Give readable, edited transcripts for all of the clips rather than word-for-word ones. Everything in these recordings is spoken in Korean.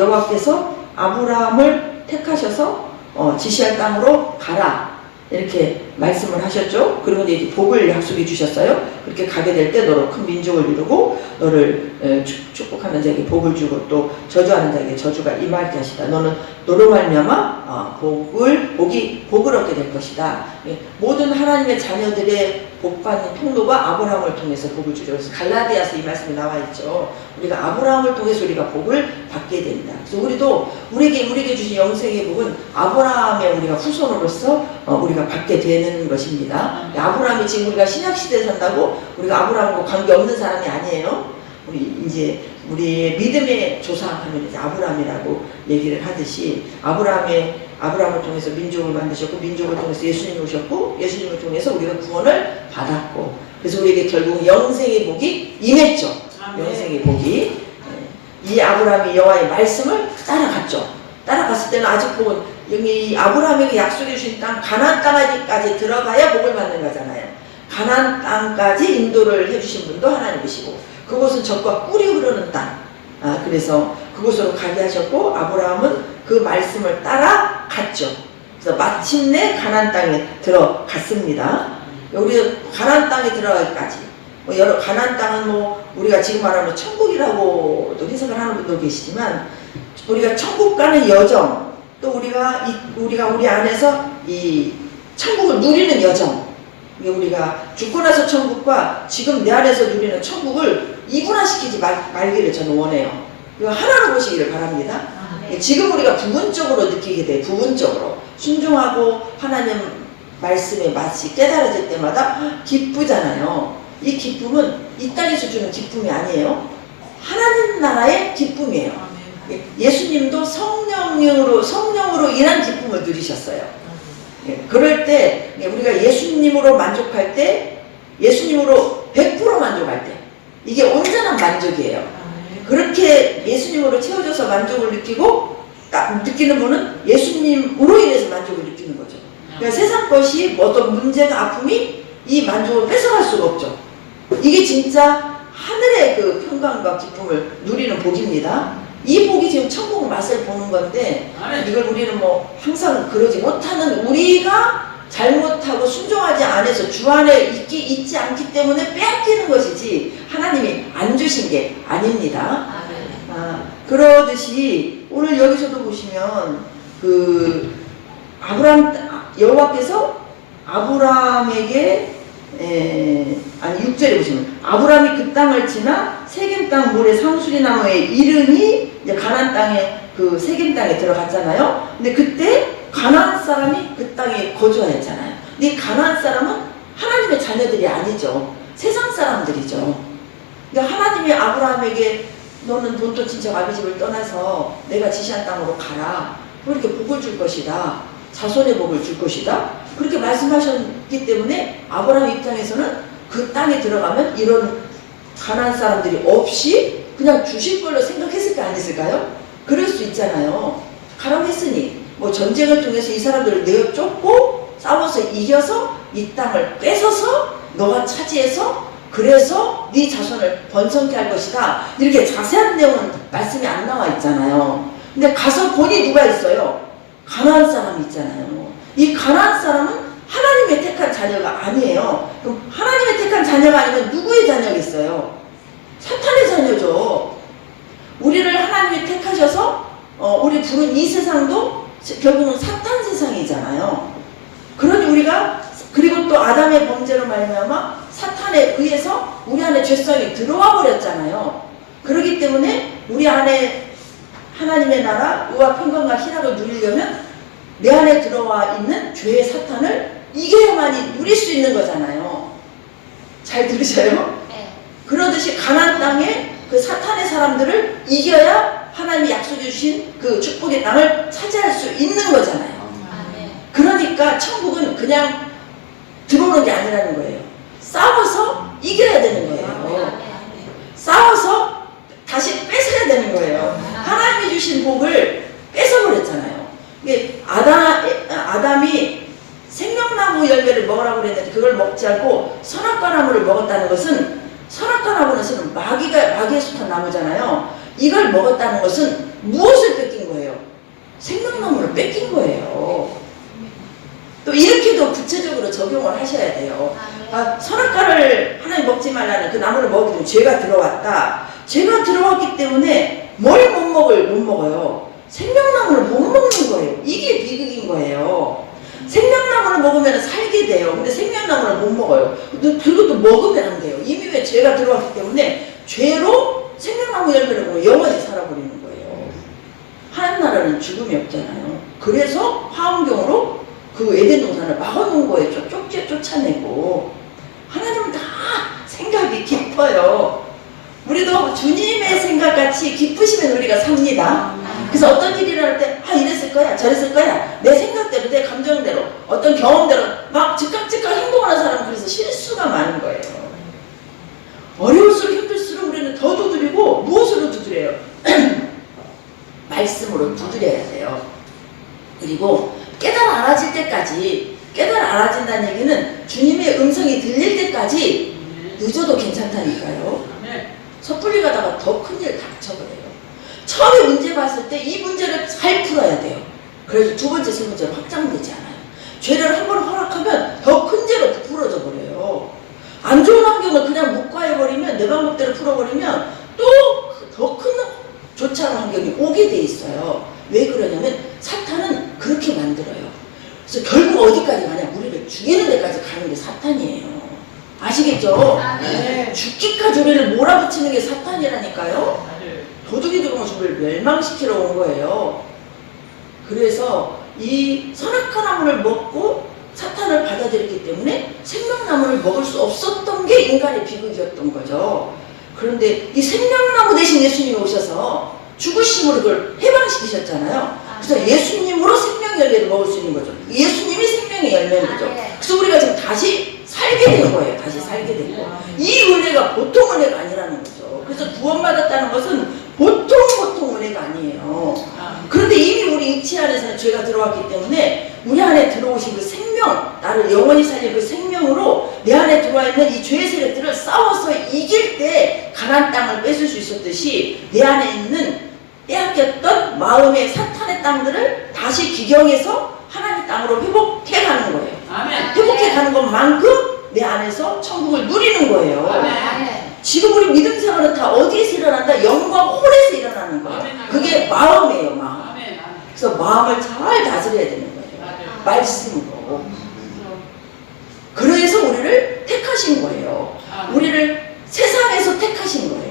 여호와께서 아브라함을 택하셔서 지시할 땅으로 가라 이렇게 말씀을 하셨죠. 그리고 이제 복을 약속해 주셨어요. 그렇게 가게 될 때 너로 큰 민족을 이루고 너를 축복하는 자에게 복을 주고 또 저주하는 자에게 저주가 임할 것이다. 너는 너로 말미암아 복을 얻게 될 것이다. 모든 하나님의 자녀들의 복받는 통로가 아브라함을 통해서 복을 주죠. 그래서 갈라디아서 이 말씀이 나와 있죠. 우리가 아브라함을 통해서 우리가 복을 받게 된다. 그래서 우리도 우리에게 주신 영생의 복은 아브라함의 우리가 후손으로서 우리가 받게 되는 것입니다. 아브라함이 지금 우리가 신약시대에 산다고 우리가 아브라함과 관계없는 사람이 아니에요. 우리의 믿음의 조상하면 이제 아브라함이라고 얘기를 하듯이 아브라함을 통해서 민족을 만드셨고 민족을 통해서 예수님이 오셨고 예수님을 통해서 우리가 구원을 받았고 그래서 우리에게 결국 영생의 복이 임했죠. 영생의 복이 이 아브라함이 여호와의 말씀을 따라갔죠. 따라갔을 때는 아직 복은 여기 아브라함에게 약속해 주신 땅 가나안 땅까지 들어가야 복을 받는 거잖아요. 가나안 땅까지 인도를 해주신 분도 하나님이시고 그곳은 젖과 꿀이 흐르는 땅. 그래서 그곳으로 가게 하셨고 아브라함은 그 말씀을 따라 갔죠. 그래서 마침내 가나안 땅에 들어갔습니다. 우리 가나안 땅에 들어가기까지 가나안 땅은 우리가 지금 말하는 천국이라고도 해석을 하는 분도 계시지만 우리가 천국 가는 여정 또 우리가 우리 안에서 이 천국을 누리는 여정 우리가 죽고 나서 천국과 지금 내 안에서 누리는 천국을 이분화시키지 말기를 저는 원해요. 이거 하나로 보시기를 바랍니다. 지금 우리가 부분적으로 느끼게 돼. 부분적으로 순종하고 하나님 말씀에 마치 깨달아질 때마다 기쁘잖아요. 이 기쁨은 이 땅에서 주는 기쁨이 아니에요. 하나님 나라의 기쁨이에요. 예수님도 성령으로 인한 기쁨을 누리셨어요. 그럴 때 우리가 예수님으로 만족할 때 예수님으로 100% 만족할 때 이게 온전한 만족이에요. 그렇게 예수님으로 채워져서 만족을 느끼는 분은 예수님으로 인해서 만족을 느끼는 거죠. 그러니까 세상 것이 어떤 문제가 아픔이 이 만족을 뺏어갈 수가 없죠. 이게 진짜 하늘의 그 평강과 기쁨을 누리는 복입니다. 이 복이 지금 천국 맛을 보는 건데 이걸 우리는 항상 그러지 못하는 우리가 잘못하고 순종하지 않아서 주 안에 있지 않기 때문에 빼앗기는 것이지 하나님이 안 주신 게 아닙니다. 그러듯이 오늘 여기서도 보시면 여호와께서 아브라함에게 6절에 보시면 아브라함이 그 땅을 지나 세겜 땅 모래 상수리 나무에 이르니 이제 가나안 땅에 그 세겜 땅에 들어갔잖아요. 근데 그때 가나안 사람이 그 땅에 거주하였잖아요. 근데 이 가나안 사람은 하나님의 자녀들이 아니죠. 세상 사람들이죠. 그러니까 하나님이 아브라함에게 너는 본토 친척 아비집을 떠나서 내가 지시한 땅으로 가라. 그렇게 복을 줄 것이다. 자손의 복을 줄 것이다. 그렇게 말씀하셨기 때문에 아브라함 입장에서는 그 땅에 들어가면 이런 가나안 사람들이 없이 그냥 주실 걸로 생각했을까 안 했을까요? 그럴 수 있잖아요. 가라고 했으니 전쟁을 통해서 이 사람들을 내어 쫓고 싸워서 이겨서 이 땅을 뺏어서 너가 차지해서 그래서 네 자손을 번성케 할 것이다. 이렇게 자세한 내용은 말씀이 안 나와 있잖아요. 근데 가서 보니 누가 있어요? 가나안 사람이 있잖아요. 이 가나안 사람은 하나님의 택한 자녀가 아니에요. 그럼 하나님의 택한 자녀가 아니면 누구의 자녀겠어요? 사탄의 자녀죠. 우리를 하나님이 택하셔서 우리 부른 이 세상도 결국은 사탄 세상이잖아요. 그러니 우리가 그리고 또 아담의 범죄로 말미암아 사탄에 의해서 우리 안에 죄성이 들어와 버렸잖아요. 그렇기 때문에 우리 안에 하나님의 나라, 의와 평강과 희락을 누리려면 내 안에 들어와 있는 죄의 사탄을 이겨야만이 누릴 수 있는 거잖아요. 잘 들으셔요? 네. 그러듯이 가나안 땅에 그 사탄의 사람들을 이겨야 하나님이 약속해 주신 그 축복의 땅을 차지할 수 있는 거잖아요. 네. 그러니까 천국은 그냥 들어오는 게 아니라는 거예요. 싸워서 이겨야 되는 거예요. 싸워서 다시 뺏어야 되는 거예요. 하나님이 주신 복을 뺏어버렸잖아요. 이게 아담이 생명나무 열매를 먹으라고 그랬는데 그걸 먹지 않고 선악과 나무를 먹었다는 것은 선악과 나무는 마귀에 속한 나무잖아요. 이걸 먹었다는 것은 무엇을 화음경을 뺏긴 거예요. 또 이렇게도 구체적으로 적용을 하셔야 돼요. 선악과를 하나님 먹지 말라는 그 나무를 먹이면 죄가 들어왔다. 죄가 들어왔기 때문에 뭘 못 먹어요. 생명나무를 못 먹는 거예요. 이게 비극인 거예요. 생명나무를 먹으면 살게 돼요. 근데 생명나무를 못 먹어요. 그것도 먹으면 안 돼요. 이미 왜 죄가 들어왔기 때문에 죄로 생명나무 열매를 먹으면 영원히 살아버리는 거예요. 하나님 나라는 죽음이 없잖아요. 그래서 화엄경으로 그 에덴 동산을 막아놓은 거예요. 쫓아내고. 하나님은 다 생각이 깊어요. 우리도 주님의 생각같이 기쁘시면 우리가 삽니다. 그래서 어떤 일이 일어날 때 이랬을 거야 저랬을 거야 내 생각대로 내 감정대로 어떤 경험대로 막 즉각 행동하는 사람은 그래서 실수가 많은 거예요. 어려울수록 힘들수록 우리는 더 두드리고 무엇으로 두드려요? 말씀으로 두드려야 돼요. 그리고 깨달아 알아질 때까지, 깨달아 알아진다는 얘기는 주님의 음성이 들릴 때까지 늦어도 괜찮다니까요. 섣불리 가다가 더 큰일 닥쳐버려요. 처음에 문제 봤을 때 이 문제를 잘 풀어야 돼요. 그래서 두 번째, 세 번째로 확장되지 않아요. 죄를 한 번 허락하면 더 큰 죄로 부풀어져 버려요. 안 좋은 환경을 그냥 묵과해버리면, 내 방법대로 풀어버리면 또 더 큰 좋지 않은 환경이 오게 돼 있어요. 왜 그러냐면 사탄은 그렇게 만들어요. 그래서 결국 어디까지 가냐? 우리를 죽이는 데까지 가는 게 사탄이에요. 아시겠죠? 네. 죽기까지 우리를 몰아붙이는 게 사탄이라니까요. 도둑이 들어오면 우리를 멸망시키러 온 거예요. 그래서 이 선악과 나무를 먹고 사탄을 받아들였기 때문에 생명나무를 먹을 수 없었던 게 인간의 비극이었던 거죠. 그런데 이 생명나무 대신 예수님이 오셔서 죽으심으로 그걸 해방시키셨잖아요. 그래서 예수님으로 생명 열매를 먹을 수 있는 거죠. 예수님이 생명의 열매인 거죠. 그래서 우리가 지금 다시 살게 되는 거예요. 다시 살게 되고. 이 은혜가 보통 은혜가 아니라는 거죠. 그래서 구원받았다는 것은 보통 은혜가 아니에요. 그런데 이미 우리 육체 안에서는 죄가 들어왔기 때문에 우리 안에 들어오신 그 생명, 나를 영원히 살릴 그 생명으로 내 안에 들어와 있는 이 죄의 세력들을 싸워서 이길 때 가나안 땅을 뺏을 수 있었듯이 내 안에 있는 빼앗겼던 마음의 사탄의 땅들을 다시 기경해서 하나님의 땅으로 회복해 가는 거예요. 회복해 가는 것만큼 내 안에서 천국을 누리는 거예요. 지금 우리 믿음 생활은 다 어디에서 일어난다? 영과 홀에서 일어나는 거예요. 그게 마음이에요, 마음. 그래서 마음을 잘 다스려야 되는 거예요. 말씀으로. 그래서 우리를 택하신 거예요. 우리를 세상에서 택하신 거예요.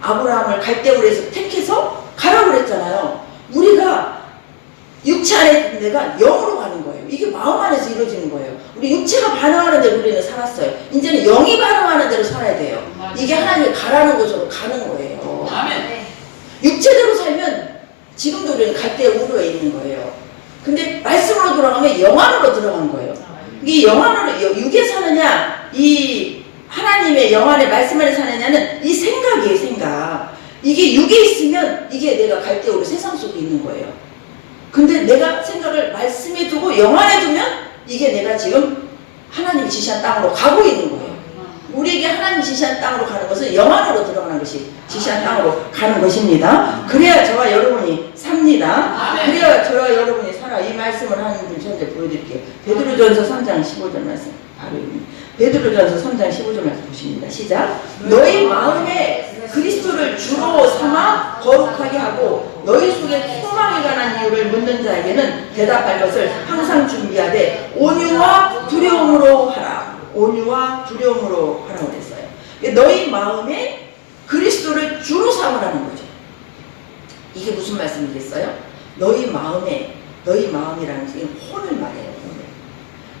아브라함을 갈대우르에서 택해서 가라고 그랬잖아요. 우리가 육체 안에 있는 데가 영으로 가는 거예요. 이게 마음 안에서 이루어지는 거예요. 우리 육체가 반응하는 대로 우리는 살았어요. 이제는 영이 반응하는 대로 살아야 돼요. 이게 하나님이 가라는 곳으로 가는 거예요. 육체대로 살면 지금도 우리는 갈대우르에 있는 거예요. 근데 말씀으로 돌아가면 영 안으로 들어간 거예요. 이게 영 안으로, 육에 사느냐, 이 하나님의 영 안에 말씀 안에 사느냐는 이 생각이에요, 생각. 이게 육에 있으면 이게 내가 갈대우르 세상 속에 있는 거예요. 근데 내가 생각을 말씀에 두고 영 안에 두면 이게 내가 지금 하나님이 지시한 땅으로 가고 있는 거예요. 우리에게 하나님이 지시한 땅으로 가는 것은 영 안으로 들어가는 것이 지시한 땅으로 가는 것입니다. 그래야 저와 여러분이 삽니다. 그래야 저와 여러분이 살아. 이 말씀을 하나님 현재 보여드릴게요. 베드로전서 3장 15절 말씀. 바로 베드로전서 3장 15절 말씀 보십니다. 시작. 너희 마음에 그리스도를 주로 삼아 거룩하게 하고 너희 속에 소망에 관한 이유를 묻는 자에게는 대답할 것을 항상 준비하되 온유와 두려움으로 하라. 온유와 두려움으로 하라고 그랬어요. 너희 마음에 그리스도를 주로 삼으라는 거죠. 이게 무슨 말씀이겠어요? 너희 마음이라는 게 혼을 말해요. 혼을.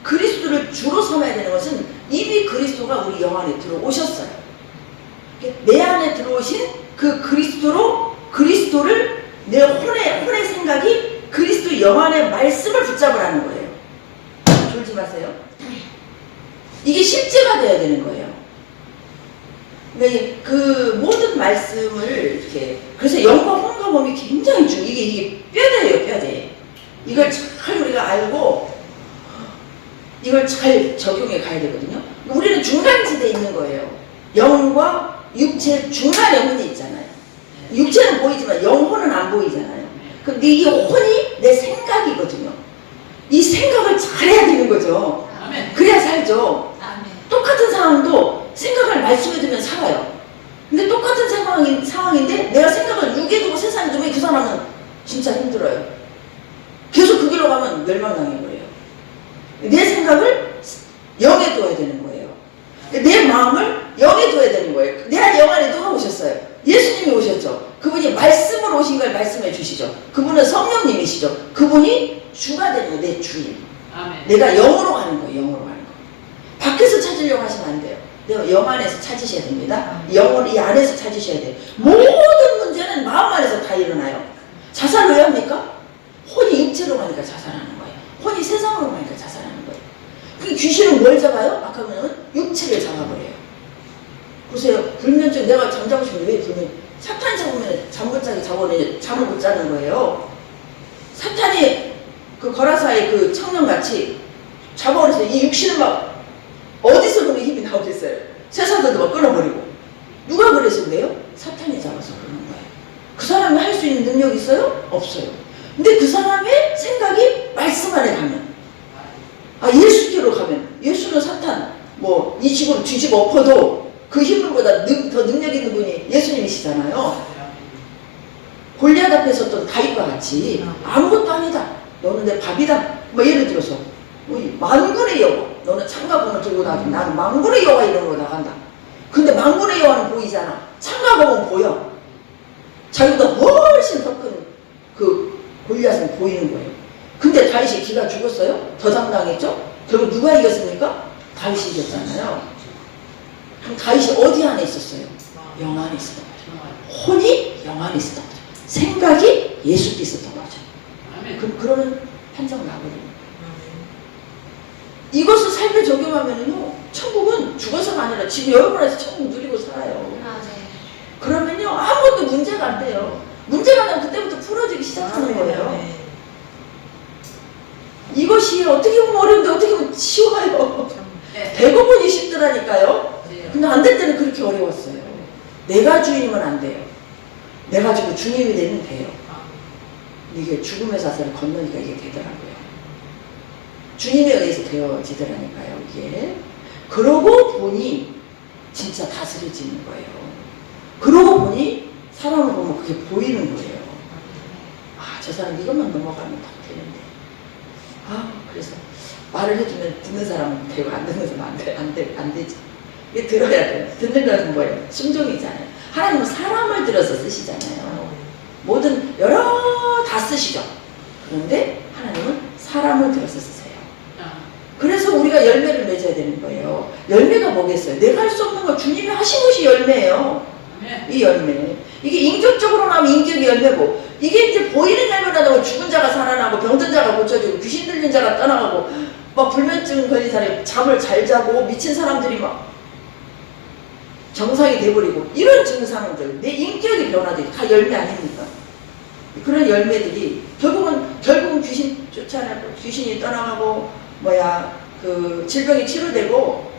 그리스도를 주로 삼아야 되는 것은 이미 그리스도가 우리 영 안에 들어오셨어요. 내 안에 들어오신 그 그리스도를 내 혼의 생각이 그리스도 영 안의 말씀을 붙잡으라는 거예요. 졸지 마세요. 이게 실제가 돼야 되는 거예요. 그러니까 그 모든 말씀을 이렇게, 그래서 영과 혼과 몸이 굉장히 중요해요. 이게 뼈대예요, 뼈대. 이걸 잘 우리가 알고 이걸 잘 적용해 가야 되거든요. 우리는 중간지대에 있는 거예요. 영과 육체 중간에 혼이 있잖아요. 육체는 보이지만 영혼은 안 보이잖아요. 근데 이 혼이 내 진짜 힘들어요. 계속 그 길로 가면 멸망당해버려요. 내 생각을 영에 둬야 되는 거예요. 내 마음을 영에 둬야 되는 거예요. 내 영 안에 누가 오셨어요? 예수님이 오셨죠. 그분이 말씀으로 오신 걸 말씀해 주시죠. 그분은 성령님이시죠. 그분이 주가 되는 거예요. 내 주인. 아멘. 내가 영으로 가는 거예요. 영으로 가는 거. 밖에서 찾으려고 하시면 안 돼요. 내가 영 안에서 찾으셔야 됩니다. 영을 이 안에서 찾으셔야 돼요. 모든 문제는 마음 안에서 다 일어나요. 자살 왜 합니까? 혼이 육체로 가니까 자살하는 거예요. 혼이 세상으로 가니까 자살하는 거예요. 그 귀신은 뭘 잡아요? 막 하면은 육체를 잡아버려요. 보세요. 불면증 내가 잠자고 싶은데 왜 불면 사탄 잡으면 잠 못 자게 잡아내 잠을 못 자는 거예요. 사탄이 그 거라사의 그 청년같이 잡아버렸어요. 이 육신은 막 어디서 그런 힘이 나오겠어요? 세상들도 막 끊어버리고. 누가 그래서 그래요? 사탄이 잡아서 그러는 거예요. 그 사람이 할 수 있는 능력이 있어요? 없어요. 근데 그 사람의 생각이 말씀 안에 가면, 예수께로 가면, 예수는 사탄 뭐 이 집으로 뒤집어 엎어도 그 힘보다 더 능력 있는 분이 예수님이시잖아요. 골리앗 앞에 섰던 다윗과 같이 아무것도 아니다. 너는 내 밥이다. 뭐 예를 들어서 만군의 여호와, 너는 창가봉을 들고 나가지. 나는 만군의 여호와 이름으로 나간다. 근데 만군의 여호와는 보이잖아. 창가봉은 보여. 자기보다 훨씬 더 큰 그 골리앗은 보이는 거예요. 근데 다윗이 기가 죽었어요? 더 당당했죠? 결국 누가 이겼습니까? 다윗이 이겼잖아요. 그럼 다윗이 어디 안에 있었어요? 영 안에 있었던 거죠. 혼이 영 안에 있었던 거죠. 생각이 예수께 있었던 거죠. 그러면 판정 나거든요. 이것을 삶에 적용하면요, 천국은 죽어서가 아니라 지금 여러분 안에서 천국 누리고 살아요. 그러면요, 아무것도 문제가 안 돼요. 문제가 나면 그때부터 풀어지기 시작하는 거예요. 이것이 어떻게 보면 어려운데 어떻게 보면 쉬워요. 대부분이 쉽더라니까요. 근데 안 될 때는 그렇게 어려웠어요. 내가 주인이면 안 돼요. 내가 주고 주님이 되면 돼요. 이게 죽음의 사슬을 건너니까 이게 되더라고요. 주님에 의해서 되어지더라니까요, 이게. 그러고 보니 진짜 다스려지는 거예요. 그러고 보니 사람을 보면 그게 보이는 거예요. 저 사람 이것만 넘어가면 다 되는데. 그래서 말을 해주면 듣는 사람은 되고 안 듣는 사람은 안 되지. 이게 들어야 돼요. 듣는 것은 뭐예요? 순종이잖아요. 하나님은 사람을 들어서 쓰시잖아요. 모든 여러 다 쓰시죠. 그런데 하나님은 사람을 들어서 쓰세요. 그래서 우리가 열매를 맺어야 되는 거예요. 열매가 뭐겠어요? 내가 할 수 없는 거 주님이 하신 것이 열매예요. 이 열매. 이게 인격적으로 나오면 인격의 열매고, 이게 이제 보이는 열매라고 죽은 자가 살아나고, 병든 자가 고쳐지고, 귀신 들린 자가 떠나가고, 막 불면증 걸린 사람이 잠을 잘 자고, 미친 사람들이 막 정상이 돼버리고, 이런 증상들, 내 인격의 변화들이 다 열매 아닙니까? 그런 열매들이 결국은 귀신 쫓아내고, 귀신이 떠나가고, 그 질병이 치료되고.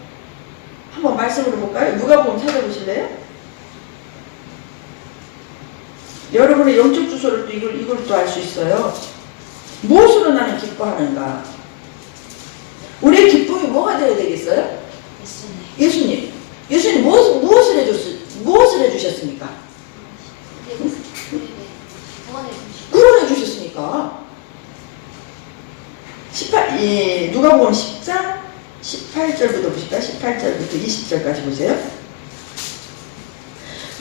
한번 말씀으로 볼까요? 누가복음 찾아보실래요? 여러분의 영적 주소를 또 이걸 또 알 수 있어요. 무엇으로 나는 기뻐하는가? 우리의 기쁨이 뭐가 되어야 되겠어요? 예수님. 예수님 무엇을 해주셨습니까? 구원해 주셨으니까. 누가복음 10장 18절부터 보실까요? 18절부터 20절까지 보세요.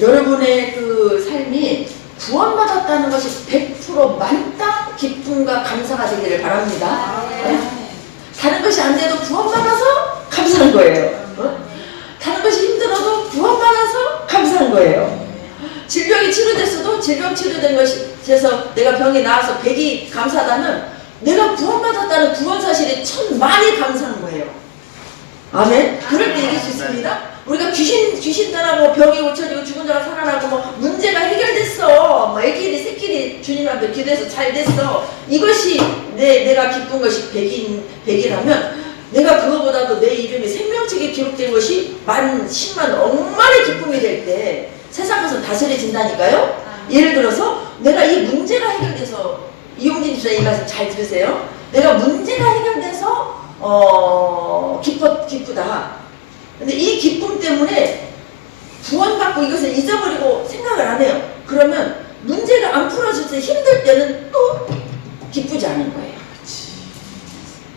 여러분의 그 삶이 구원받았다는 것이 100% 만땅 기쁨과 감사가 되기를 바랍니다. 다른 것이 안 돼도 구원받아서 감사한 거예요. 다른 것이 힘들어도 구원받아서 감사한 거예요. 질병이 치료됐어도 질병 치료된 것에서 내가 병이 나아서 100이 감사하다면 내가 구원받았다는 구원 사실에 1000만이 감사한 거예요. 아멘. 그럴 때 이길 수 있습니다. 우리가 귀신 떠나고 병이 고쳐지고 죽은 자가 살아나고 문제가 해결됐어. 애끼리 새끼리 주님 앞에 기도해서 잘 됐어. 이것이 내가 기쁜 것이 100이라면 내가 그거보다도 내 이름이 생명책에 기록된 것이 10만 억만의 기쁨이 될 때 세상 것은 다스려진다니까요. 예를 들어서 내가 이 문제가 해결돼서, 이용진 집사님 이 말씀 잘 들으세요. 내가 문제가 해결돼서 기쁘다. 근데 이 기쁨 때문에 구원받고 이것을 잊어버리고 생각을 안 해요. 그러면 문제가 안 풀어질 때 힘들 때 때는 또 기쁘지 않은 거예요.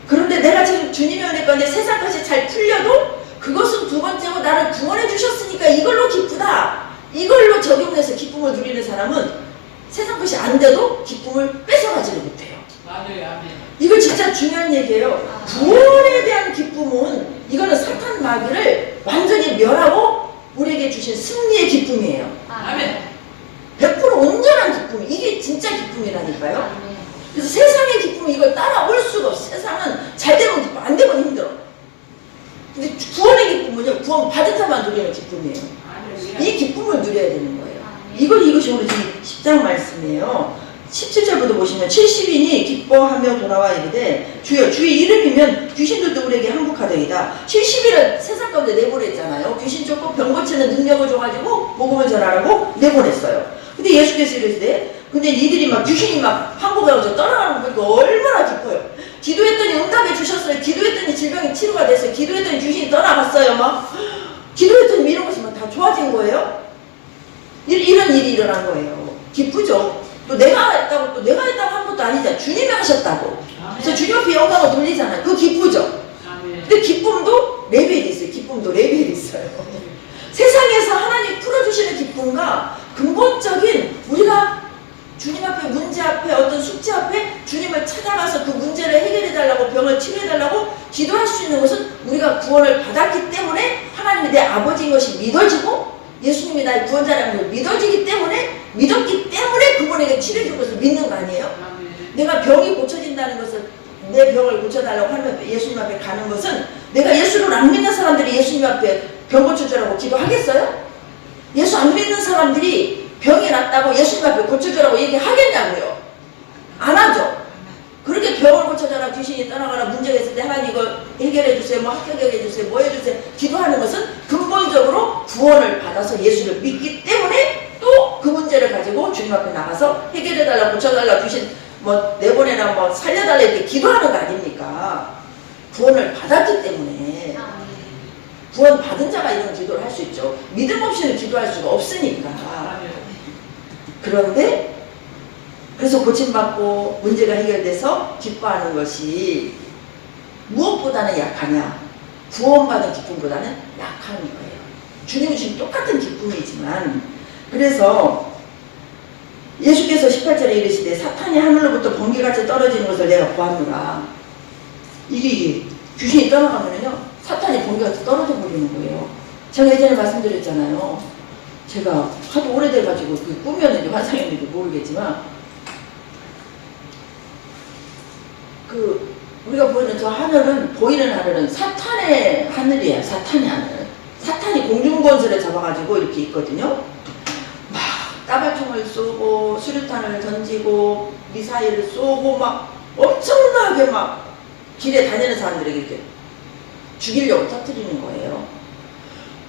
그런데 내가 지금 주님의 은혜 가운데 세상 것이 잘 풀려도 그것은 두 번째고 나를 구원해 주셨으니까 이걸로 기쁘다. 이걸로 적용해서 기쁨을 누리는 사람은 세상 것이 안 돼도 기쁨을 뺏어가지를 못해요. 맞아요. 이거 진짜 중요한 얘기예요. 구원에 대한 기쁨은 이거는 사탄 마귀를 완전히 멸하고 우리에게 주신 승리의 기쁨이에요. 아멘. 100% 온전한 기쁨. 이게 진짜 기쁨이라니까요. 그래서 세상의 기쁨은 이걸 따라올 수가 없어. 세상은 잘 되면 기뻐, 안 되면 힘들어. 근데 구원의 기쁨은요, 구원 받은 자만 누리는 기쁨이에요. 이 기쁨을 누려야 되는 거예요. 이것이 오늘 지금 10장 말씀이에요. 17절부터 보시면 70인이 기뻐하며 돌아와 이르되 주여 주의 이름이면 귀신들도 우리에게 항복하더이다. 70일을 세상 가운데 내보냈잖아요. 귀신 쫓고 병 고치는 능력을 줘가지고 복음을 전하라고 내보냈어요. 근데 예수께서 이러시되 근데 이들이 막 귀신이 막 항복하고 떠나가는 거 보니까 얼마나 기뻐요. 기도했더니 응답해 주셨어요. 기도했더니 질병이 치료가 됐어요. 기도했더니 귀신이 떠나갔어요. 막 기도했더니 이런 것이 막 다 좋아진 거예요. 이런 일이 일어난 거예요. 기쁘죠. 또 내가 했다고 한 것도 아니잖아요. 주님이 하셨다고. 그래서 주님 앞에 영광을 돌리잖아요. 그거 기쁘죠. 근데 기쁨도 레벨이 있어요. 기쁨도 레벨이 있어요. 세상에서 하나님 풀어주시는 기쁨과 근본적인 우리가 주님 앞에 문제 앞에 어떤 숙제 앞에 주님을 찾아가서 그 문제를 해결해달라고 병을 치료해달라고 기도할 수 있는 것은 우리가 구원을 받았기 때문에 하나님이 내 아버지인 것이 믿어지고 예수님이 나의 구원자라는 걸 믿어지기 때문에 믿었기 때문에 그분에게 치료해줄 것을 믿는 거 아니에요? 내가 병이 고쳐진다는 것을 내 병을 고쳐달라고 하면 예수님 앞에 가는 것은 내가 예수를 안 믿는 사람들이 예수님 앞에 병 고쳐주라고 기도하겠어요? 예수 안 믿는 사람들이 병이 났다고 예수님 앞에 고쳐주라고 얘기하겠냐고요? 안 하죠. 그렇게 병을 고쳐줘라, 귀신이 떠나가라, 문제가 있을 때 하나님 이거 해결해주세요, 뭐 합격해주세요, 뭐 해주세요 기도하는 것은 근본적으로 구원을 받아서 예수를 믿기 때문에 또 그 문제를 가지고 주님 앞에 나가서 해결해달라, 고쳐달라, 귀신 뭐 내보내라, 뭐 살려달라 이렇게 기도하는 거 아닙니까? 구원을 받았기 때문에. 구원 받은 자가 이런 기도를 할 수 있죠. 믿음 없이는 기도할 수가 없으니까. 그런데 그래서 고침받고 문제가 해결돼서 기뻐하는 것이 무엇보다는 약하냐? 구원받은 기쁨보다는 약한 거예요. 주님이 주신 똑같은 기쁨이지만 그래서 예수께서 18절에 이르시되 사탄이 하늘로부터 번개같이 떨어지는 것을 내가 보았노라. 이게 귀신이 떠나가면요 사탄이 번개같이 떨어져 버리는 거예요. 제가 예전에 말씀드렸잖아요. 제가 하도 오래돼가지고 그 꿈이었는지 환상이었는지 모르겠지만 그 우리가 보이는 저 하늘은 보이는 하늘은 사탄의 하늘이에요. 사탄의 하늘. 사탄이 공중권세를 잡아가지고 이렇게 있거든요. 막 따발총을 쏘고 수류탄을 던지고 미사일을 쏘고 막 엄청나게 막 길에 다니는 사람들에게 이렇게 죽이려고 터뜨리는 거예요.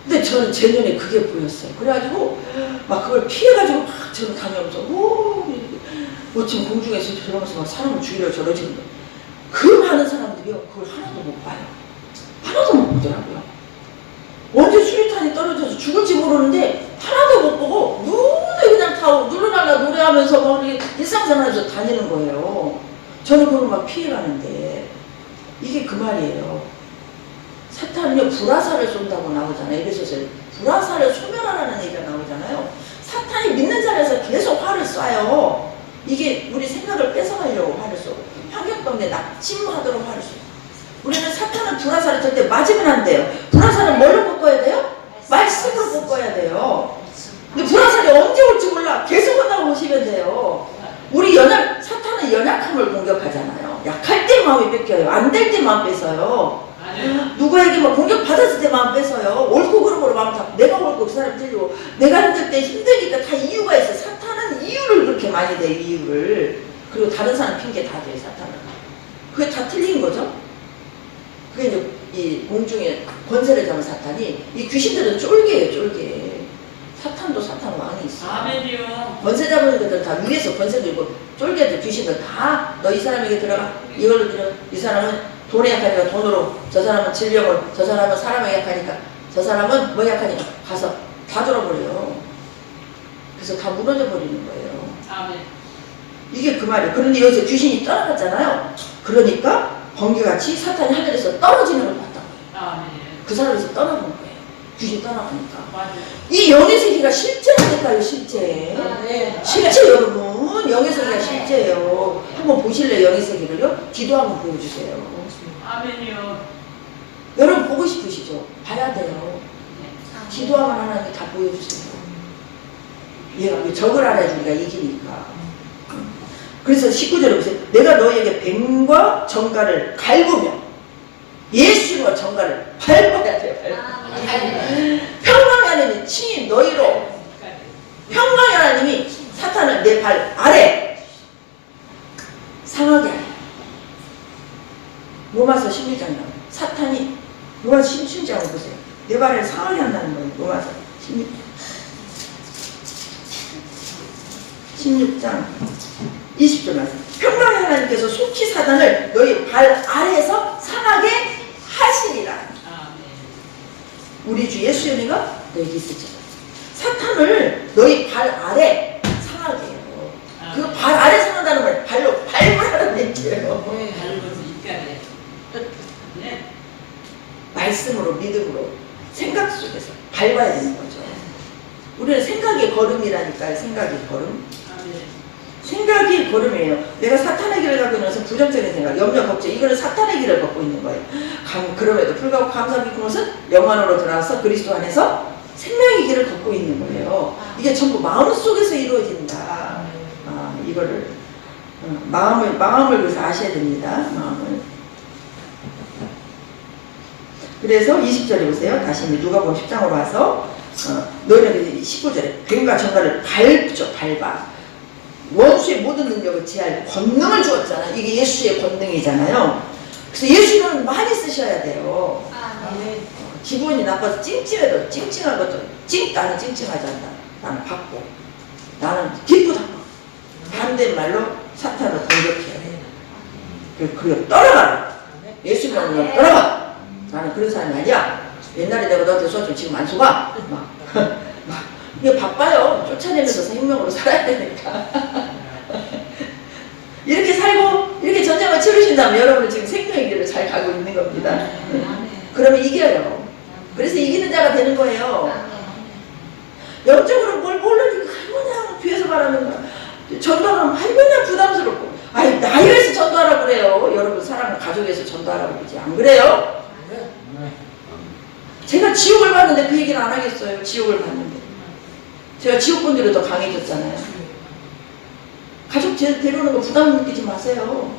근데 저는 제 눈에 그게 보였어요. 그래가지고 막 그걸 피해가지고 막 저는 다녀오면서 뭐 지금 공중에서 저러면서 막 사람을 죽이려고 저러지는 거예요. 그 많은 사람들이요 그걸 하나도 못 봐요. 하나도 못 보더라고요. 언제 수류탄이 떨어져서 죽을지 모르는데 하나도 못 보고 눈에 그냥 타고 누르날라 노래하면서 막 일상생활에서 다니는 거예요. 저는 그걸 막 피해가는데 이게 그 말이에요. 사탄은요 불화살을 쏜다고 나오잖아요. 그래서 불화살을 소멸하라는 얘기가 나오잖아요. 사탄이 믿는 자리에서 계속 화를 쏴요. 이게 우리 생각을 뺏어가려고 화를 쏘고 환경 가운데 낙침하도록 화를 쏘고 우리는 사탄은 불화살을 절대 맞으면 안 돼요. 불화살은 뭘로 볶아야 돼요? 말씀으로 볶아야 돼요. 근데 불화살이 언제 올지 몰라. 계속 온다고 보시면 돼요. 우리 사탄은 연약함을 공격하잖아요. 약할 때 마음이 뺏겨요. 안 될 때 마음 뺏어요. 누구에게 막 공격 받았을 때 마음 뺏어요. 옳고 그른 거로 마음 잡고 내가 옳고 그 사람 틀리고 내가 힘들 때 힘드니까 다 이유가 있어. 사탄은 이유를 그렇게 많이 대 이유를. 그리고 다른 사람 핑계 다 대요. 사탄은. 그게 다 틀린 거죠. 그게 이제 이 공중에 권세를 잡은 사탄이 이 귀신들은 쫄개예요. 쫄개. 사탄도 사탄 왕이 있어요. 아멘이요. 권세 잡은 것들 다 위에서 권세 들고 쫄개들 귀신들 다 너 이 사람에게 들어가 이걸로 들어 이 사람은 돈에 약하니까 돈으로 저 사람은 질병을 저 사람은 사람에 약하니까 저 사람은 뭐 약하니까 가서 다 들어버려요. 그래서 다 무너져 버리는 거예요. 아멘. 이게 그 말이에요. 그런데 여기서 귀신이 떠나갔잖아요. 그러니까 번개같이 사탄이 하늘에서 떨어지는 걸 봤다고 해요. 그 사람에서 떠나본 거예요. 귀신 떠나가니까. 이 영의 세계가 실제라니까요. 실제. 실제 여러분. 영의 세계가 실제예요. 한번 보실래요? 영의 세계를요? 기도 한번 보여주세요. 아멘이요. 여러분 보고 싶으시죠? 봐야 돼요. 기도하면 하나님이 다 보여주세요. 얘가 적을 알아주니까 이기니까. 그래서 19절에 보세요. 내가 너에게 뱀과 정갈을 갈구며 예수와 정갈을 밟아야 돼요. 평강의 하나님이 친히 너희로, 평강의 하나님이 사탄을 내 발 아래 상하게 하래. 로마서 16장 나와요. 사탄이 로마서 16장을 보세요. 내 발을 상하게 한다는 거예요. 로마서 16장 20절 말씀. 평강의 하나님께서 속히 사단을 너희 발 아래에서 상하게 하시리라. 우리 주 예수의 은혜가 너에게 있을지어다. 사탄을 너희 발 아래 상하게 해요. 그 발 아래 상한다는 말 발로 밟으라는 얘기예요. 말씀으로, 믿음으로, 생각 속에서 밟아야 되는 거죠. 우리는 생각의 걸음이라니까요. 생각의 걸음. 생각이 걸음이에요. 내가 사탄의 길을 갖고 있는 것은 부정적인 생각, 염려, 걱정, 이거는 사탄의 길을 걷고 있는 거예요. 그럼에도 불구하고 감사 깊은 것은 영안으로 들어와서 그리스도 안에서 생명의 길을 걷고 있는 거예요. 이게 전부 마음속에서 이루어진다. 이거를 마음을 그래서 아셔야 됩니다. 마음을. 그래서 20절에 보세요. 다시 누가복음 10장으로 와서 너희는 19절에 뱀과 정갈을 밟죠. 밟아. 원수의 모든 능력을 제할 권능을 주었잖아요. 이게 예수의 권능이잖아요. 그래서 예수는 많이 쓰셔야 돼요. 기분이 나빠서 찡찡해도 찡찡한 것도 나는 찡찡하지 않다. 나는 받고 나는 기쁘다. 반대말로 사탄을 공격해야 돼요. 그리고 떨어가라. 예수님은 떨어가. 나는 그런 사람이 아니야. 옛날에 내가 너한테 쏘았지만 지금 안 속아. 이게 바빠요. 쫓아내면서 생명으로 살아야 되니까. 이렇게 살고 이렇게 전쟁을 치르신다면 여러분은 지금 생명의 길을 잘 가고 있는 겁니다. 그러면 이겨요. 그래서 이기는 자가 되는 거예요. 영적으로 뭘 모르니까 할머니하고 뒤에서 말하는 거야. 전도하면 할머니야 부담스럽고. 아니 나이 위해서 전도하라고 그래요. 여러분 사랑은 가족에서 전도하라고 그러지. 안 그래요? 제가 지옥을 봤는데 그 얘기는 안 하겠어요. 지옥을 봤는데. 제가 지옥분들이 더 강해졌잖아요. 가족 데려오는 거 부담 느끼지 마세요.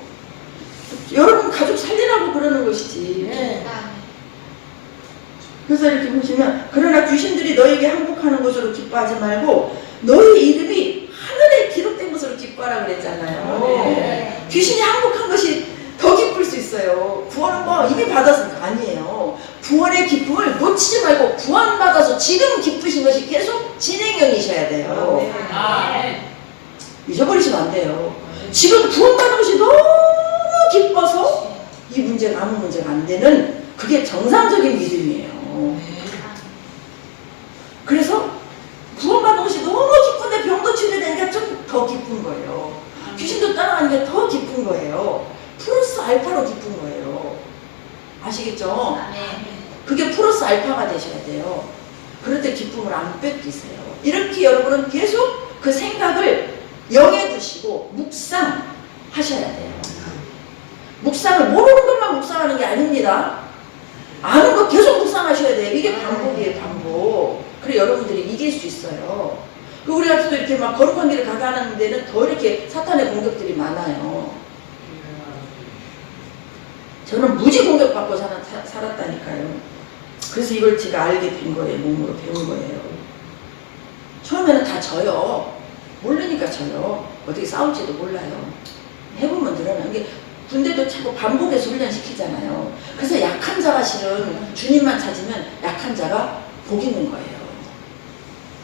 여러분 가족 살리라고 그러는 것이지. 그래서 이렇게 보시면 그러나 귀신들이 너에게 항복하는 것으로 기뻐하지 말고 너의 이름이 하늘에 기록된 것으로 기뻐하라 그랬잖아요. 귀신이 항복한 것이 더 기쁠 수 있어요. 구원은 뭐 이미 받았으니까. 아니에요. 구원의 기쁨을 놓치지 말고 구원받아서 지금 기쁘신 것이 계속 진행형이셔야 돼요. 잊어버리시면 안 돼요. 지금 구원받은 것이 너무 기뻐서 이 문제가 아무 문제가 안 되는 그게 정상적인 믿음이에요. 그래서 구원받은 것이 너무 기쁜데 병도 치료되니까 좀 더 기쁜 거예요. 귀신도 따라가니까 더 기쁜 거예요. 플러스 알파로 기쁜 거예요. 아시겠죠? 그게 플러스 알파가 되셔야 돼요. 그럴 때 기쁨을 안 뺏기세요. 이렇게 여러분은 계속 그 생각을 영에 두시고 묵상하셔야 돼요. 묵상을 모르는 것만 묵상하는 게 아닙니다. 아는 거 계속 묵상하셔야 돼요. 이게 반복이에요. 반복. 그래 여러분들이 이길 수 있어요. 우리 같은 또 이렇게 막 거룩한 길을 가가는 데는 더 이렇게 사탄의 공격들이 많아요. 저는 무지 공격받고 살았다니까요. 그래서 이걸 제가 알게 된 거예요. 몸으로 배운 거예요. 처음에는 다 져요. 모르니까 져요. 어떻게 싸울지도 몰라요. 해보면 늘어나는 게 군대도 자꾸 반복해서 훈련시키잖아요. 그래서 약한 자가 실은 주님만 찾으면 약한 자가 복 있는 거예요.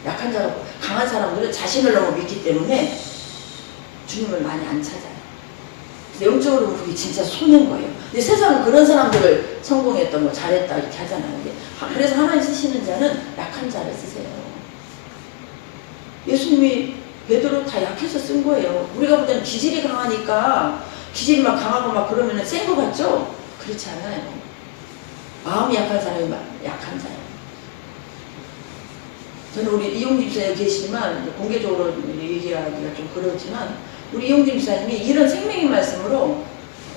약한 자가 강한 사람들은 자신을 너무 믿기 때문에 주님을 많이 안 찾아요. 영적으로 보면 그게 진짜 손해인 거예요. 근데 세상은 그런 사람들을 성공했다, 뭐 잘했다 이렇게 하잖아요. 그래서 하나님 쓰시는 자는 약한 자를 쓰세요. 예수님이 베드로 다 약해서 쓴 거예요. 우리가 볼 때는 기질이 강하니까 기질이 강하고 그러면 센 거 같죠? 그렇지 않아요. 마음이 약한 사람이 약한 사람. 저는 우리 이용진 집사님 계시지만 공개적으로 얘기하기가 좀 그렇지만 우리 이용진 집사님이 이런 생명의 말씀으로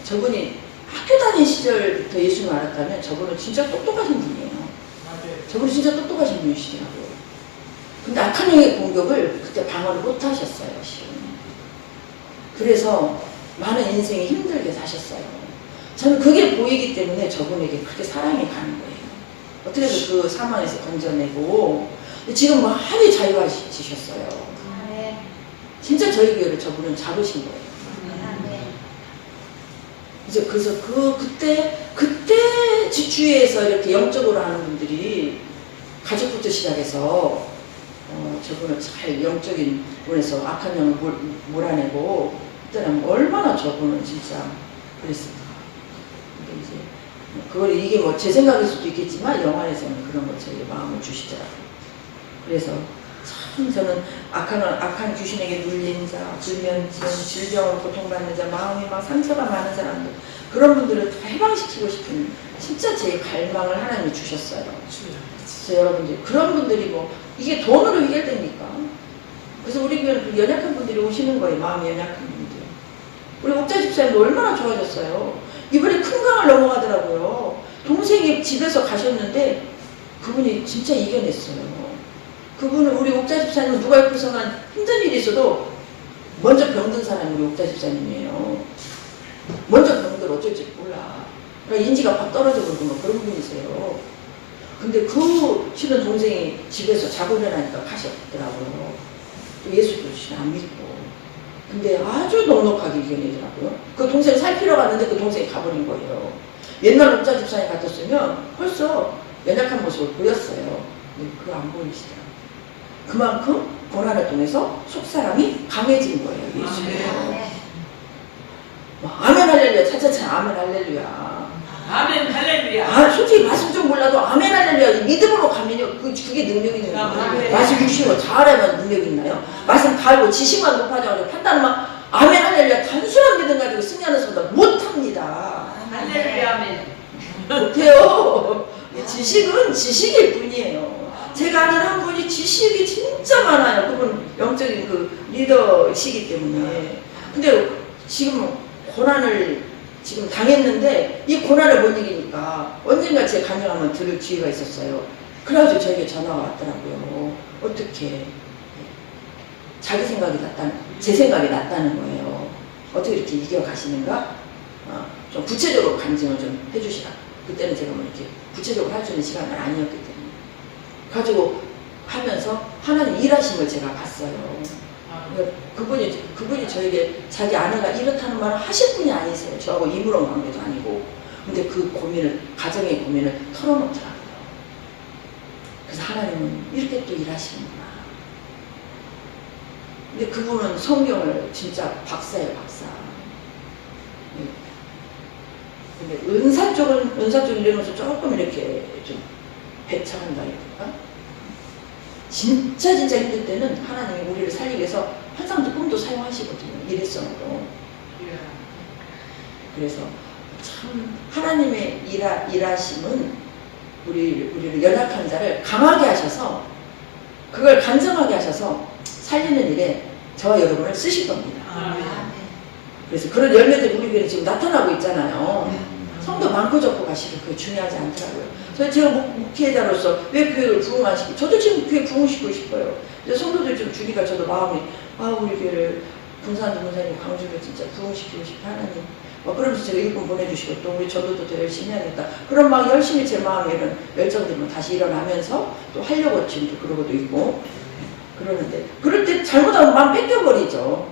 저분이 학교 다닌 시절부터 예수님을 알았다면 저분은 진짜 똑똑하신 분이에요. 저분이 진짜 똑똑하신 분이시더라고요. 근데 악한 영의 공격을 그때 방어를 못 하셨어요, 실은. 그래서 많은 인생이 힘들게 사셨어요. 저는 그게 보이기 때문에 저분에게 그렇게 사랑이 가는 거예요. 어떻게 해서 그 사망에서 건져내고 지금 많이 자유하시셨어요. 진짜 저희 교회를 저분은 잡으신 거예요. 그래서 그때 주위에서 이렇게 영적으로 하는 분들이 가족부터 시작해서 저분을 잘 영적인 분에서 악한 영을 몰아내고 그때는 얼마나 저분은 진짜 그랬을까. 근데 이제 그걸 이게 제 생각일 수도 있겠지만 영화에서는 그런 걸 저희 마음을 주시더라고요. 그래서 참 저는 악한 귀신에게 눌린 자, 불면증, 질병으로 고통받는 자, 마음이 상처가 많은 사람들 그런 분들을 다 해방시키고 싶은 진짜 제 갈망을 하나님이 주셨어요. 그래서 여러분들 그런 분들이 이게 돈으로 해결됩니까? 그래서 우리 교회는 그 연약한 분들이 오시는 거예요. 마음이 연약한 분들. 우리 옥자 집사님도 얼마나 좋아졌어요. 이번에 큰 강을 넘어가더라고요. 동생이 집에서 가셨는데 그분이 진짜 이겨냈어요. 그분은 우리 옥자 집사님은 누가 옆에서만 힘든 일이 있어도 먼저 병든 사람이 우리 옥자 집사님이에요. 먼저 병들 어쩔지 몰라. 그러니까 인지가 확 떨어져 버리고 그런 분이세요. 근데 그 실은 동생이 집에서 자고 일어나니까 가셨더라고요. 또 예수도 안 믿고. 근데 아주 넉넉하게 이겨내더라고요. 그 동생 살피러 갔는데 그 동생이 가버린 거예요. 옛날 옥자 집사님 같았으면 벌써 연약한 모습을 보였어요. 근데 그거 안 보이시더라고요. 그만큼 고난을 통해서 속사람이 강해진 거예요. 예수님. 아멘 할렐루야. 차차차 아멘 할렐루야. 아멘 할렐루야. 솔직히 말씀 좀 몰라도 아멘 할렐루야. 믿음으로 가면요. 그게 능력이 있는 거예요. 말씀 유심히 잘하면 능력이 있나요? 말씀 다 알고 지식만 높아져가지고 판단만 아멘 할렐루야. 단순한 믿음 가지고 승리하는 사람들 못합니다. 할렐루야 아멘. 못해요. 지식은 지식일 뿐이에요. 제가 아는 한 분이 지식이 진짜 많아요. 그분 영적인 그 리더시기 때문에. 근데 지금 고난을 지금 당했는데 이 고난을 못 이기니까 언젠가 제 간증하면 들을 기회가 있었어요. 그래가지고 저에게 전화가 왔더라고요. 어떻게 자기 생각이 낫다는 제 생각이 낫다는 거예요. 어떻게 이렇게 이겨가시는가? 좀 구체적으로 간증을 좀 해주시라. 그때는 제가 이렇게 구체적으로 할 수 있는 시간은 아니었기 때문에. 가지고 하면서 하나님 일하심을 제가 봤어요. 그분이 저에게 자기 아내가 이렇다는 말을 하실 분이 아니세요. 저하고 이물원 관계도 아니고. 근데 그 고민을, 가정의 고민을 털어놓더라고요. 그래서 하나님은 이렇게 또 일하시는구나. 근데 그분은 성경을 진짜 박사예요, 박사. 근데 은사 쪽은 이러면서 조금 이렇게 좀 배척한다 할까? 진짜 힘들 때는 하나님이 우리를 살리기 위해서 환상도 꿈도 사용하시거든요. 일회성으로. 그래서 참 하나님의 일하심은 우리를 연약한 자를 강하게 하셔서 그걸 간증하게 하셔서 살리는 일에 저와 여러분을 쓰실 겁니다. 그래서 그런 열매들이 우리 교회에 지금 나타나고 있잖아요. 성도 많고 적고 가시고 그게 중요하지 않더라고요. 제가 목회자로서 왜 교회를 부흥하시고 저도 지금 교회 부흥시키고 싶어요. 성도들 좀 주니까 저도 마음이 우리 교회를 분산도 문사님 광주를 진짜 부흥시키고 싶어 하나님. 그러면서 제가 일꾼 보내주시고 또 우리 저도 더 열심히 해야겠다. 그런 막 열심히 제 마음에 이런 열정들이 다시 일어나면서 또 하려고 지금 또 그러고도 있고 그러는데 그럴 때 잘못하면 마음 뺏겨버리죠.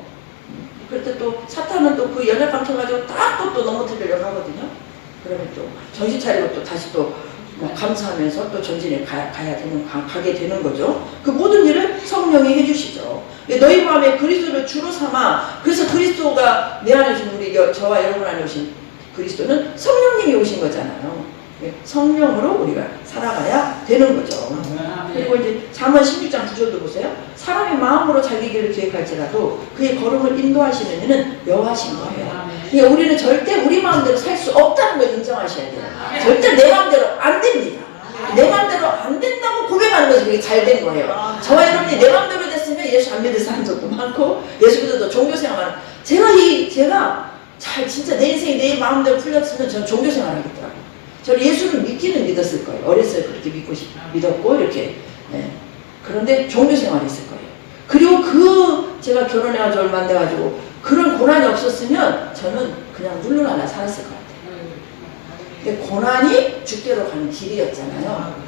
그럴 때 또 사탄은 또 그 연약감 켜가지고 딱 또 넘어뜨리려고 하거든요. 그러면 또 정신 차리고 또 다시 또 감사하면서 또 전진에 가게 되는 거죠. 그 모든 일을 성령이 해주시죠. 너희 마음에 그리스도를 주로 삼아. 그래서 그리스도가 내 안에 오신 저와 여러분 안에 오신 그리스도는 성령님이 오신 거잖아요. 성령으로 우리가 살아가야 되는 거죠. 그리고 이제 잠언 16장 9절도 보세요. 사람이 마음으로 자기 길을 계획할지라도 그의 걸음을 인도하시는 이는 여호와신 거예요. 그러니까 우리는 절대 우리 마음대로 살 수 없다는 걸 인정하셔야 돼요. 절대 내 마음대로 안 됩니다. 내 마음대로 안 된다고 고백하는 것이 그게 잘 된 거예요. 저와 여러분이 내 마음대로 됐으면 예수 안 믿을 사람들도 많고 예수 믿어도 종교생활 제가 잘 진짜 내 인생이 내 마음대로 풀렸으면 저는 종교생활 하겠더라고요. 저는 예수를 믿기는 믿었을 거예요. 어렸을 때 그렇게 믿었고 이렇게. 네. 그런데 종교생활이 있을 거예요. 그리고 제가 결혼해가지고 얼마 안 돼가지고 그런 고난이 없었으면 저는 그냥 물러나나 살았을 것 같아요. 근데 고난이 주께로 가는 길이었잖아요.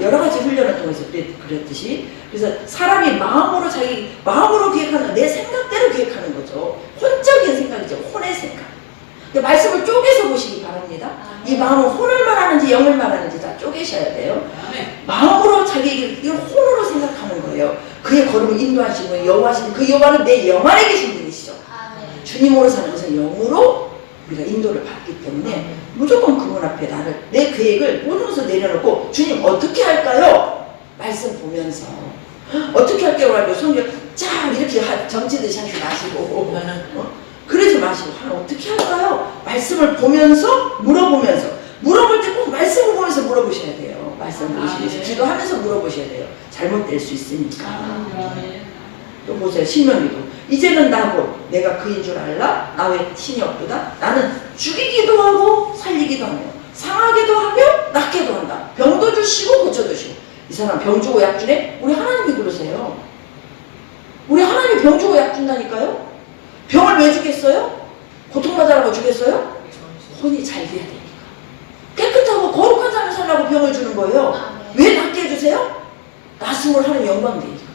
여러 가지 훈련을 통해서 그랬듯이. 그래서 사람이 마음으로 계획하는, 내 생각대로 계획하는 거죠. 혼적인 생각이죠. 혼의 생각. 근데 말씀을 쪼개서 보시기 바랍니다. 이 마음은 혼을 말하는지 영을 말하는지 다 쪼개셔야 돼요. 마음으로 이걸 혼으로 생각하는 거예요. 그의 걸음을 인도하시는 거예요. 여호와신, 그 여호와는 내 영 안에 계신 분이시죠. 주님으로 사는 것은 영으로 우리가 인도를 받기 때문에 무조건 그분 앞에 내 계획을 모든 것을 내려놓고 주님 어떻게 할까요? 말씀 보면서 어떻게 할게요? 라고 성경 쫙 이렇게 점치듯이 하지 마시고 그러지 마시고 어떻게 할까요? 말씀을 보면서 물어볼 때 꼭 말씀을 보면서 물어보셔야 돼요. 말씀 보시면서 기도하면서 물어보셔야 돼요. 잘못될 수 있으니까. 또 보세요. 신명기도 이제는 나고 내가 그인 줄 알라. 나 외 신이 없도다. 나는 죽이기도 하고 살리기도 하며 상하게도 하며 낫게도 한다. 병도 주시고 고쳐주시고. 이 사람 병 주고 약 주네? 우리 하나님이 그러세요. 우리 하나님이 병 주고 약 준다니까요. 병을 왜 주겠어요? 고통받으라고 주겠어요? 혼이 잘 돼야 되니까. 깨끗하고 거룩한 삶을 살라고 병을 주는 거예요. 왜 낫게 해주세요? 낫음을 하는 영광되니까.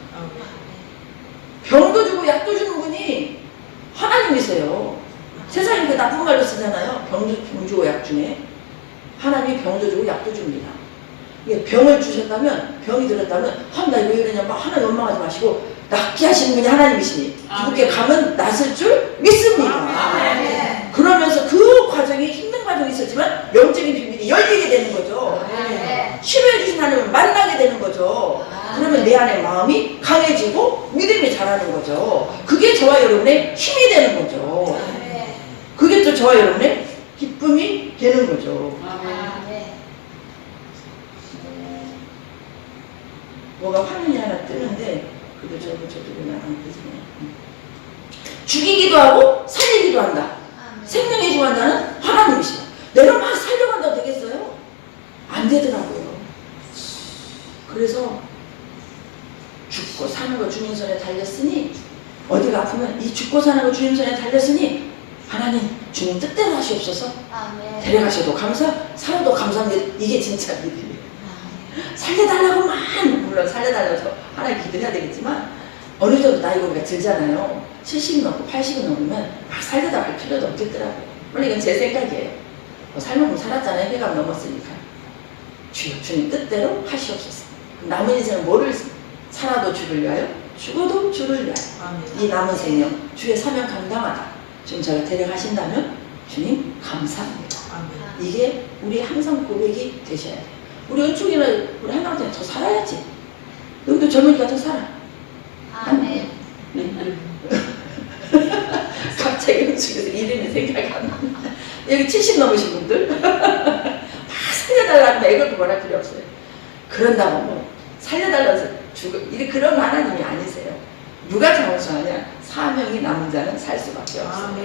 병도 주고 약도 주는 분이 하나님이세요. 세상에 그 나쁜 말로 쓰잖아요. 병 주고 약 주네. 하나님이 병도 주고 약도 줍니다. 병을 주셨다면, 병이 들었다면 나 이거 왜 이러냐 막 하나님 원망하지 마시고 낫게 하시는 분이 하나님이시니 그분께 가면 낫을 줄 믿습니다. 그러면서 그 과정이 힘든 과정이 있었지만 영적인 비밀이 열리게 되는 거죠. 치료해 주신 하나님을 만나게 되는 거죠. 그러면 내 안에 마음이 강해지고 믿음이 자라는 거죠. 그게 저와 여러분의 힘이 되는 거죠. 그게 또 저와 여러분의 기쁨이 되는 거죠. 뭐가 화면이 하나 뜨는데 그래도 저도 그냥 안 뜨지네. 죽이기도 하고 살리기도 한다. 생명의 주관자는 하나님이시다. 내가 막 살려간다고 되겠어요? 안 되더라고요. 그래서 죽고 사는 거 주님 손에 달렸으니 어디가 아프면 이 죽고 사는 거 주님 손에 달렸으니 하나님 주님 뜻대로 하시옵소서. 데려가셔도 감사, 살아도 감사합니다. 이게 진짜 믿음이에요. 살려달라고만 물론 살려달라고 하나님 기도해야 되겠지만 어느 정도 나이가 우리가 들잖아요. 70 넘고 80이 넘으면 막 살려다 할 필요도 없겠더라고요. 물론 이건 제 생각이에요. 살만큼 살았잖아요. 해가 넘었으니까. 주님 뜻대로 하시옵소서. 남은 인생은 뭐를 살아도 주를 위하여 죽어도 주를 위하여 이 남은 생명 주의 사명 감당하다. 지금 제가 데려가신다면 주님 감사합니다. 이게 우리 항상 고백이 되셔야 돼요. 우리 은총이는 우리 하나님한테 더 살아야지. 여기도 젊으니까 더 살아. 아멘. 갑자기 은총에서 이름이 생각이 안 나. 여기 70 넘으신 분들 막 살려달라고 애걸도 뭐라 필요 없어요. 그런다고 뭐 살려달라서 그런 하나님이 아니세요. 누가 장수하냐? 사명이 남은 자는 살 수밖에 없어요.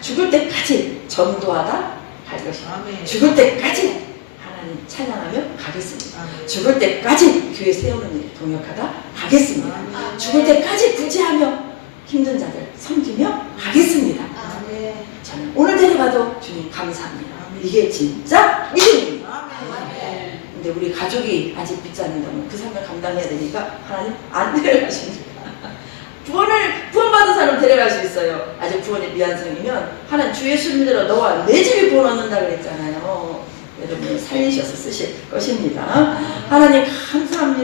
죽을 때까지 전도하다 할 것이다. 죽을 때까지 하나님 찬양하며 가겠습니다. 죽을 때까지 교회 세우는 일 동역하다 가겠습니다. 죽을 때까지 구제하며 힘든 자들 섬기며 가겠습니다. 저는 오늘 데려가도 주님 감사합니다. 이게 진짜 믿음입니다. 근데 우리 가족이 아직 믿지 않는다면 그 삶을 감당해야 되니까 하나님 안 데려가십니다. 구원받은 사람 데려갈 수 있어요. 아직 구원이 미완성이면 하나님 주 예수 믿으러 너와 내 집이 구원 얻는다 그랬잖아요. 여러분을 살리셔서 쓰실 것입니다. 하나님 감사합니다.